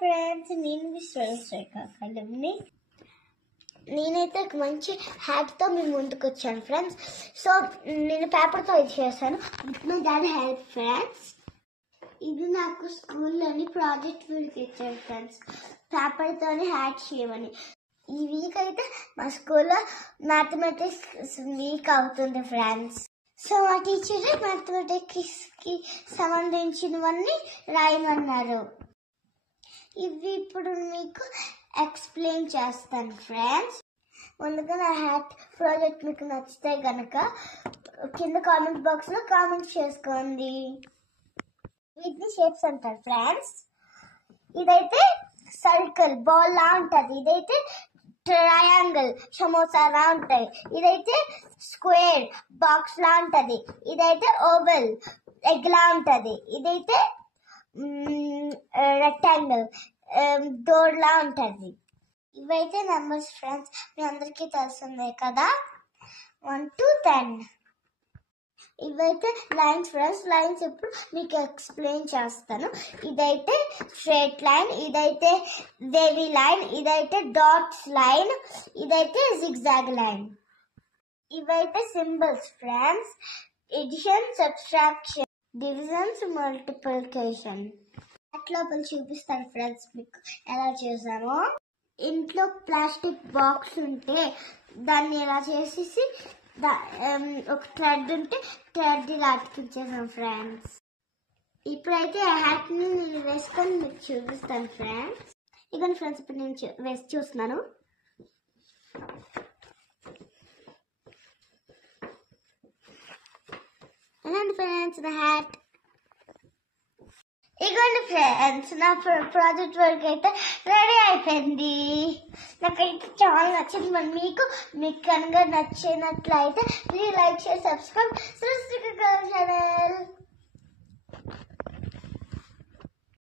Friends, నేను విశ్వని నేనైతే ఒక మంచి హ్యాట్తో మీ ముందుకు వచ్చాను ఫ్రెండ్స్. సో నేను పేపర్తో ఇది చేశాను with my daddy help friends. ఇది నాకు స్కూల్లోని ప్రాజెక్ట్ వీడికి ఇచ్చారు ఫ్రెండ్స్, పేపర్తోని హ్యాట్ చేయమని. ఈ వీక్ అయితే మా స్కూల్లో మ్యాథమెటిక్స్ వీక్ అవుతుంది ఫ్రెండ్స్. సో మా టీచర్ మ్యాథమెటిక్స్కి సంబంధించినవన్నీ రాయమన్నారు. ఇవి ఇప్పుడు మీకు ఎక్స్ప్లెయిన్ చేస్తాను ఫ్రెండ్స్. ముందుగా నా హ్యాట్ ప్రాజెక్ట్ మీకు నచ్చితే గనక కింద కామెంట్ బాక్స్లో కామెంట్ చేసుకోండి. వీటిని షేప్స్ అంటారు ఫ్రెండ్స్. ఇదైతే సర్కిల్ బాల్ లా ఉంటది, ఇదైతే ట్రయాంగిల్ సమోసా లా ఉంటాయి, ఇదైతే స్క్వేర్ బాక్స్ లా ఉంటది, ఇదైతే ఓవెల్ ఎగ్ లా ఉంటది, ఇదైతే రెక్టాంగిల్ డోర్ లా ఉంటది. ఇవైతే నెంబర్స్ ఫ్రెండ్స్, మీ అందరికీ తెలిసిందే కదా, 1 to 10. ఇవైతే లైన్స్ ఫ్రెండ్స్. లైన్స్ ఇప్పుడు మీకు ఎక్స్ప్లెయిన్ చేస్తాను. ఇదైతే స్ట్రైట్ లైన్, ఇదైతే వేవీ లైన్, ఇదైతే డాట్స్ లైన్, ఇదైతే జిగ్జాగ్ లైన్. ఇవైతే symbols friends. Addition, subtraction, divisions, multiplication. లోపల చూపిస్తాను ఫ్రెండ్స్ మీకు ఎలా చేశానో. ఇంట్లో ప్లాస్టిక్ బాక్స్ ఉంటే దాన్ని ఎలా చేసేసి ఒక థ్రెడ్ ఉంటే థ్రెడ్ ఇలా అతికించేసాను ఫ్రెండ్స్. ఇప్పుడైతే ఆ హ్యాట్ ని నేను వేసుకొని మీకు చూపిస్తాను ఫ్రెండ్స్. ఇక ఫ్రెండ్స్ ఇప్పుడు నేను వేసి చూస్తున్నాను. ఫ్రెండ్స్ నా హ్యాట్ ఇగోండి ఫ్రెండ్స్, నా ప్రాజెక్ట్ వర్క్ అయితే రెడీ అయిపోయింది. నాకైతే చాలా నచ్చింది. మరి మీకు కనుక నచ్చినట్లయితే ప్లీజ్ లైక్, షేర్, సబ్స్క్రైబ్.